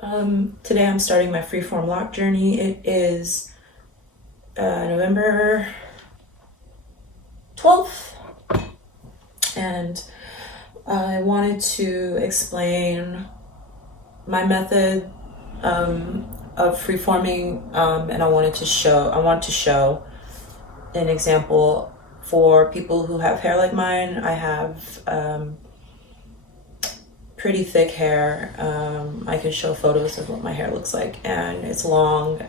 Today I'm starting my freeform lock journey. It is November 12th, and I wanted to explain my method of freeforming, and I want to show an example for people who have hair like mine. I have pretty thick hair. I can show photos of what my hair looks like, and it's long.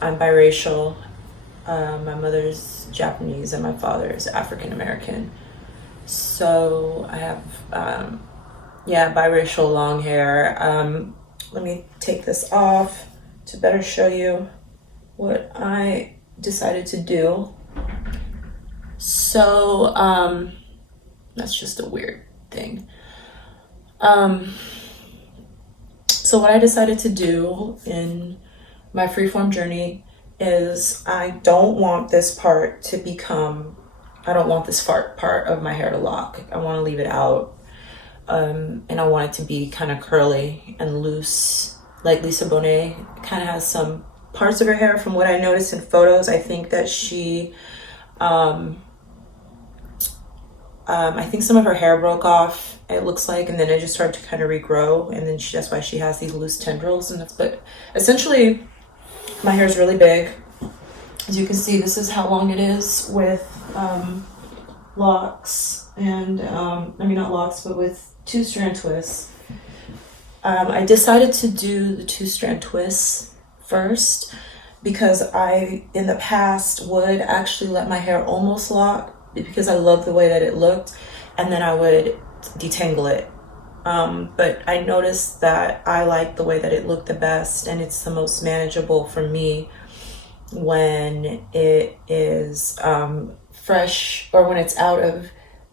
I'm biracial. My mother's Japanese and my father's African American. So I have, biracial long hair. Let me take this off to better show you what I decided to do. So that's just a weird thing. So what I decided to do in my freeform journey is I don't want this part of my hair to lock. I want to leave it out. And I want it to be kind of curly and loose, like Lisa Bonet kind of has some parts of her hair. From what I noticed in photos, I think that I think some of her hair broke off, it looks like, and then it just started to kind of regrow, and then that's why she has these loose tendrils. But essentially, my hair is really big. As you can see, this is how long it is with locks, and not locks, but with two-strand twists. I decided to do the two-strand twists first because I, in the past, would actually let my hair almost lock because I loved the way that it looked, and then I would detangle it. But I noticed that I like the way that it looked the best, and it's the most manageable for me when it is fresh or when it's out of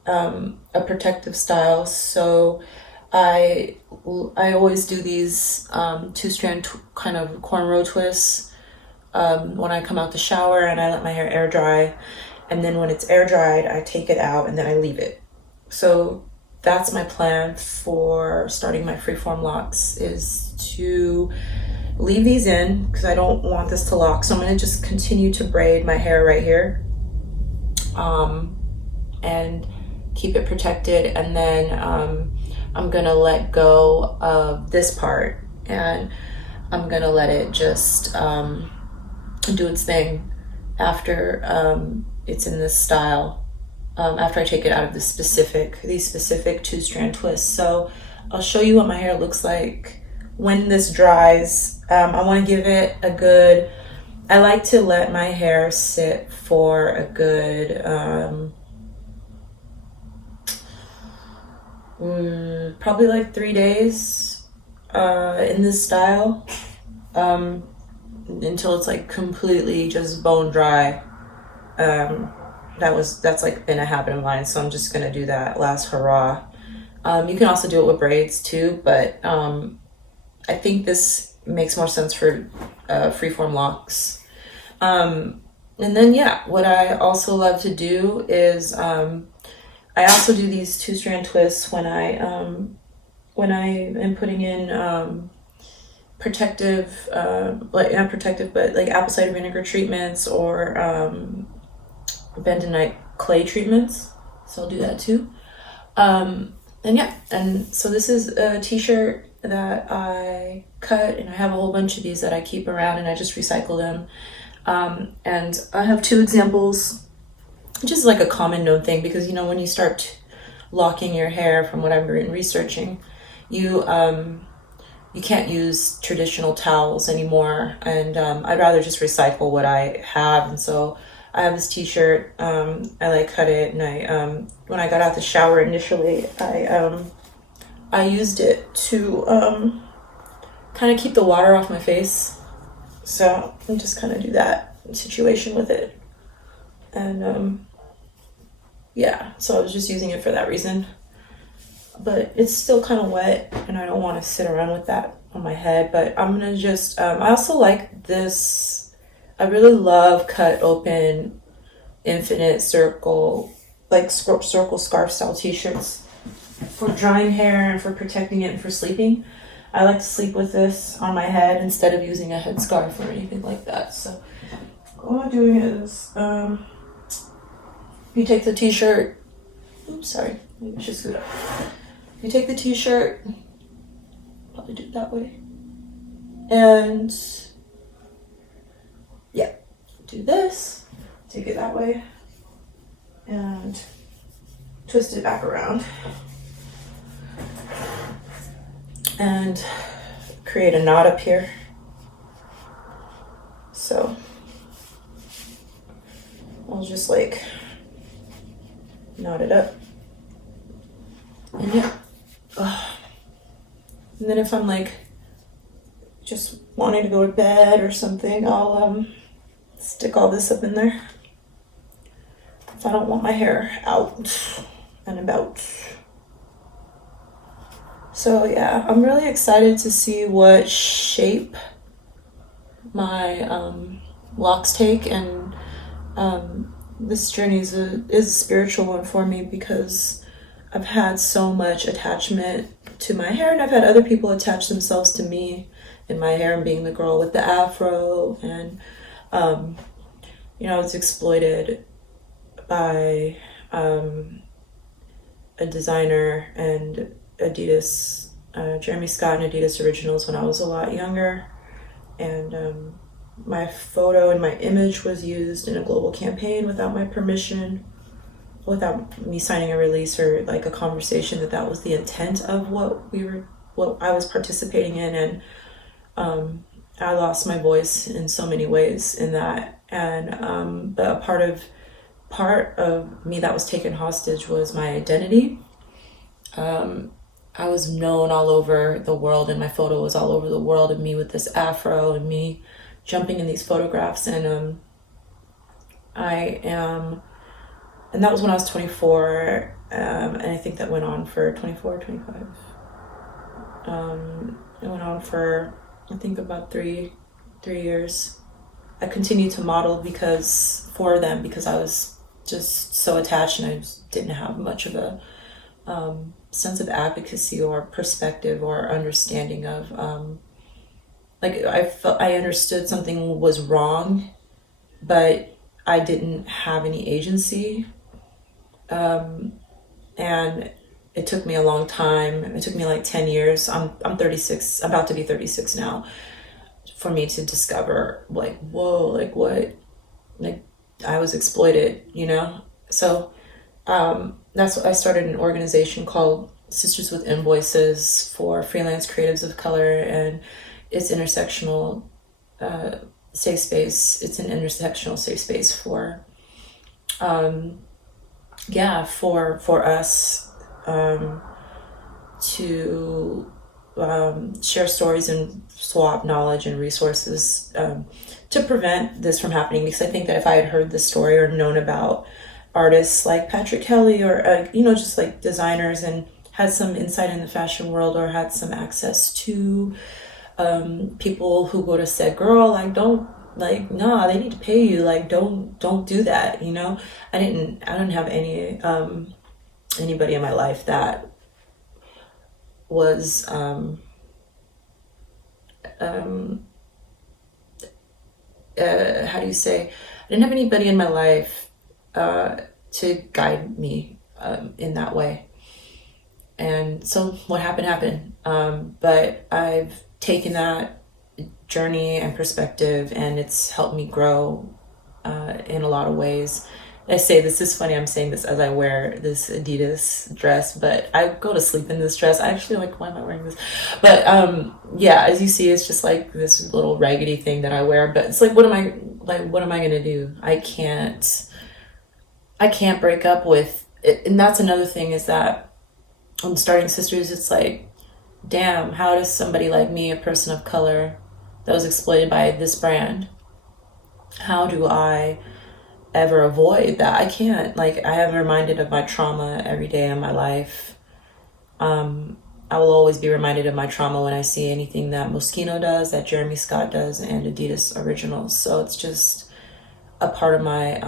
a protective style. So I always do these two-strand kind of cornrow twists when I come out the shower, and I let my hair air dry. And then when it's air dried, I take it out and then I leave it. So that's my plan for starting my freeform locks, is to leave these in because I don't want this to lock. So I'm going to just continue to braid my hair right here and keep it protected. And then I'm going to let go of this part, and I'm going to let it just do its thing after it's in this style, after I take it out of these specific two-strand twists. So I'll show you what my hair looks like when this dries. I want to give it I like to let my hair sit for a good probably like 3 days in this style, until it's like completely just bone dry. That's like been a habit of mine, so I'm just gonna do that last hurrah. You can also do it with braids too, but I think this makes more sense for freeform locks. And then what I also love to do is I also do these two-strand twists when I am putting in protective, like not protective, but like apple cider vinegar treatments or bentonite clay treatments. So I'll do that too. And so this is a t-shirt that I cut, and I have a whole bunch of these that I keep around, and I just recycle them. And I have two examples, which is like a common known thing, because when you start locking your hair, from what I've been researching, you can't use traditional towels anymore, and I'd rather just recycle what I have. And so I have this t-shirt. I cut it, and I when I got out the shower initially, I used it to kind of keep the water off my face. So I'm just kind of do that situation with it, and so I was just using it for that reason. But it's still kind of wet, and I don't want to sit around with that on my head. But I'm gonna just I also like this. I really love cut open infinite circle, like circle scarf style t-shirts for drying hair and for protecting it and for sleeping. I like to sleep with this on my head instead of using a headscarf or anything like that. So what I'm doing is, you take the t-shirt, oops, sorry, maybe I should scoot up. You take the t-shirt, probably do it that way, and yeah, do this, take it that way, and twist it back around, and create a knot up here. So I'll just like knot it up, and yeah. And then if I'm like just wanting to go to bed or something, I'll stick all this up in there if I don't want my hair out and about. So yeah, I'm really excited to see what shape my locks take, and this journey is a spiritual one for me because I've had so much attachment to my hair, and I've had other people attach themselves to me in my hair, and being the girl with the afro, and you know, I was exploited by a designer and Adidas, Jeremy Scott and Adidas Originals when I was a lot younger, and my photo and my image was used in a global campaign without my permission, without me signing a release or like a conversation that was the intent of what I was participating in. And I lost my voice in so many ways in that. And but a part of me that was taken hostage was my identity. I was known all over the world, and my photo was all over the world of me with this afro and me jumping in these photographs. And and that was when I was 24, and I think that went on for 24, 25. It went on for, I think, about three years. I continued to model for them because I was just so attached, and I just didn't have much of a sense of advocacy or perspective or understanding of, like, I understood something was wrong, but I didn't have any agency. And it took me a long time. It took me like 10 years. I'm 36, about to be 36 now, for me to discover, like, whoa, like what, like I was exploited, you know? So that's what I started an organization called Sisters with Invoices for freelance creatives of color, and it's intersectional safe space. It's an intersectional safe space for for us to share stories and swap knowledge and resources to prevent this from happening. Because I think that if I had heard this story or known about artists like Patrick Kelly or just like designers, and had some insight in the fashion world, or had some access to people who go to said, girl, like, don't, like, nah, they need to pay you, like, don't do that, you know? I didn't have any anybody in my life that was how do you say, I didn't have anybody in my life to guide me in that way. And so what happened. But I've taken that journey and perspective, and it's helped me grow in a lot of ways. I say, this is funny, I'm saying this as I wear this Adidas dress, but I go to sleep in this dress. I actually, like, why am I wearing this? But yeah, as you see, it's just like this little raggedy thing that I wear. But it's like, what am I gonna do? I can't break up with it. And that's another thing, is that I'm starting Sisters. It's like, damn, how does somebody like me, a person of color that was exploited by this brand, how do I ever avoid that? I can't. Like, I am reminded of my trauma every day in my life. I will always be reminded of my trauma when I see anything that Moschino does, that Jeremy Scott does, and Adidas Originals. So it's just a part of my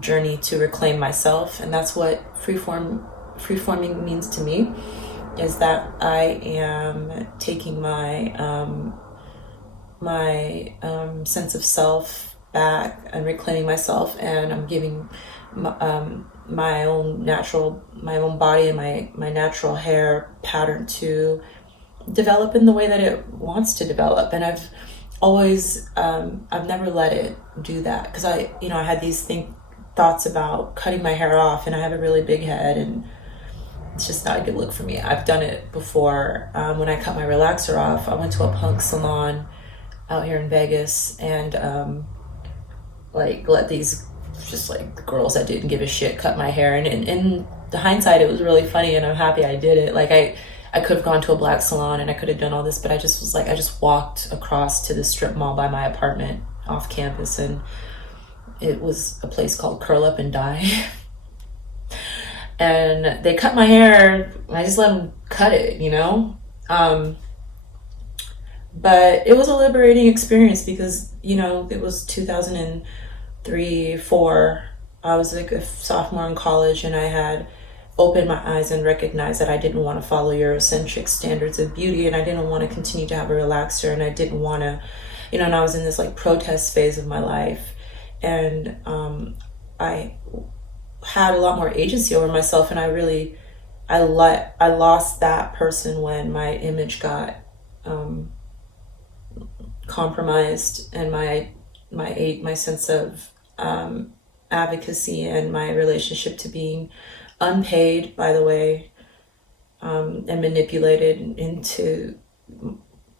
journey to reclaim myself, and that's what freeforming means to me. is that I am taking my sense of self back and reclaiming myself, and I'm giving my own body and my natural hair pattern to develop in the way that it wants to develop. And I've always I've never let it do that, because I had these thoughts about cutting my hair off, and I have a really big head, and it's just not a good look for me. I've done it before. When I cut my relaxer off, I went to a punk salon out here in Vegas, and let these just like girls that didn't give a shit cut my hair, and in the hindsight it was really funny, and I'm happy I did it. Like I could have gone to a black salon and I could have done all this, but I just walked across to the strip mall by my apartment off campus, and it was a place called Curl Up and Die. And they cut my hair, and I just let them cut it, but it was a liberating experience, because it was 2003, 4. I was like a sophomore in college, and I had opened my eyes and recognized that I didn't want to follow Eurocentric standards of beauty, and I didn't want to continue to have a relaxer, and I didn't want to, and I was in this like protest phase of my life, and I had a lot more agency over myself, and I lost that person when my image got compromised, and my sense of advocacy, and my relationship to being unpaid, by the way, and manipulated into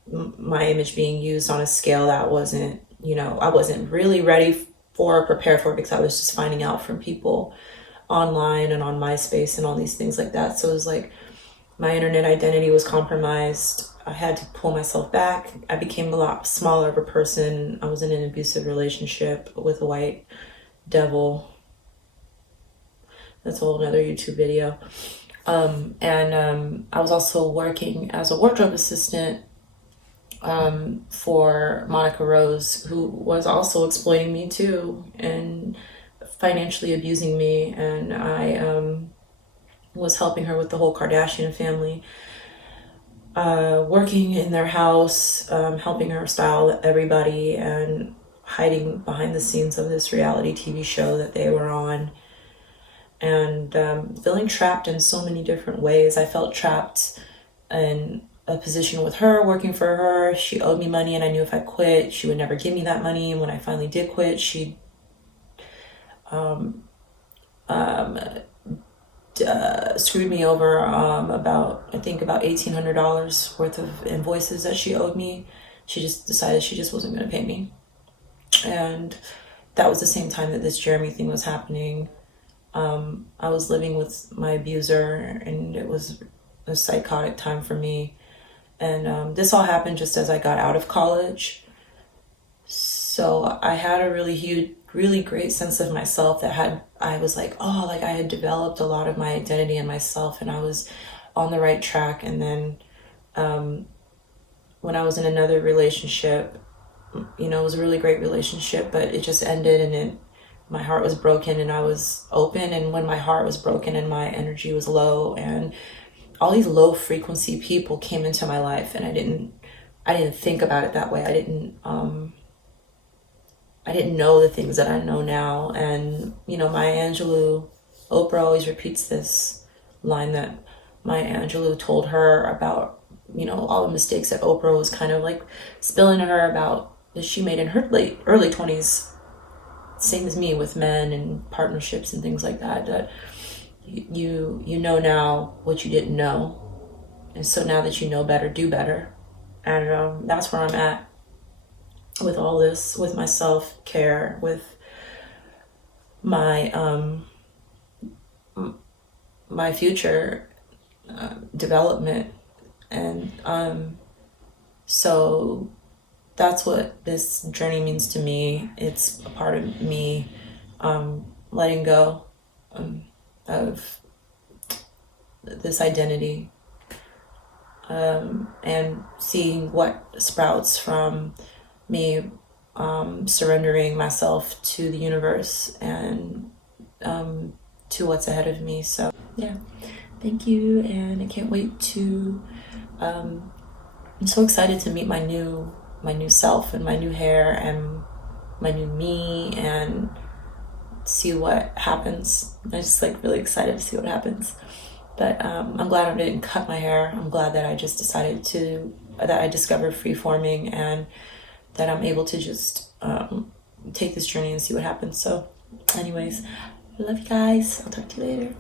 my image being used on a scale that wasn't, I wasn't really ready for or prepared for, because I was just finding out from people online and on MySpace and all these things like that. So it was like my internet identity was compromised. I had to pull myself back. I became a lot smaller of a person. I was in an abusive relationship with a white devil. That's a whole nother YouTube video. And I was also working as a wardrobe assistant for Monica Rose, who was also exploiting me too and financially abusing me. And I was helping her with the whole Kardashian family, working in their house, helping her style everybody, and hiding behind the scenes of this reality TV show that they were on, and feeling trapped in so many different ways. I felt trapped in a position with her, working for her. She owed me money, and I knew if I quit, she would never give me that money. And when I finally did quit, she screwed me over about $1,800 worth of invoices that she owed me. She just decided she just wasn't going to pay me. And that was the same time that this Jeremy thing was happening. I was living with my abuser, and it was a psychotic time for me. And this all happened just as I got out of college. So I had a really great sense of myself I was like, oh, like I had developed a lot of my identity and myself, and I was on the right track. And then when I was in another relationship, it was a really great relationship, but it just ended, and my heart was broken, and I was open. And when my heart was broken and my energy was low, and all these low frequency people came into my life, and I didn't think about it that way. I didn't know the things that I know now. And Maya Angelou, Oprah always repeats this line that Maya Angelou told her about all the mistakes that Oprah was kind of like spilling to her about, that she made in her early 20s, same as me, with men and partnerships and things like that, that you know now what you didn't know. And so now that you know better, do better. And that's where I'm at with all this, with my self-care, with my my future development. And so that's what this journey means to me. It's a part of me letting go of this identity, and seeing what sprouts from me surrendering myself to the universe and to what's ahead of me. So yeah, thank you, and I can't wait to, I'm so excited to meet my new self and my new hair and my new me and see what happens. I'm just like really excited to see what happens. But I'm glad I didn't cut my hair. I'm glad that I just decided that I discovered freeforming and that I'm able to just take this journey and see what happens. So anyways, I love you guys. I'll talk to you later.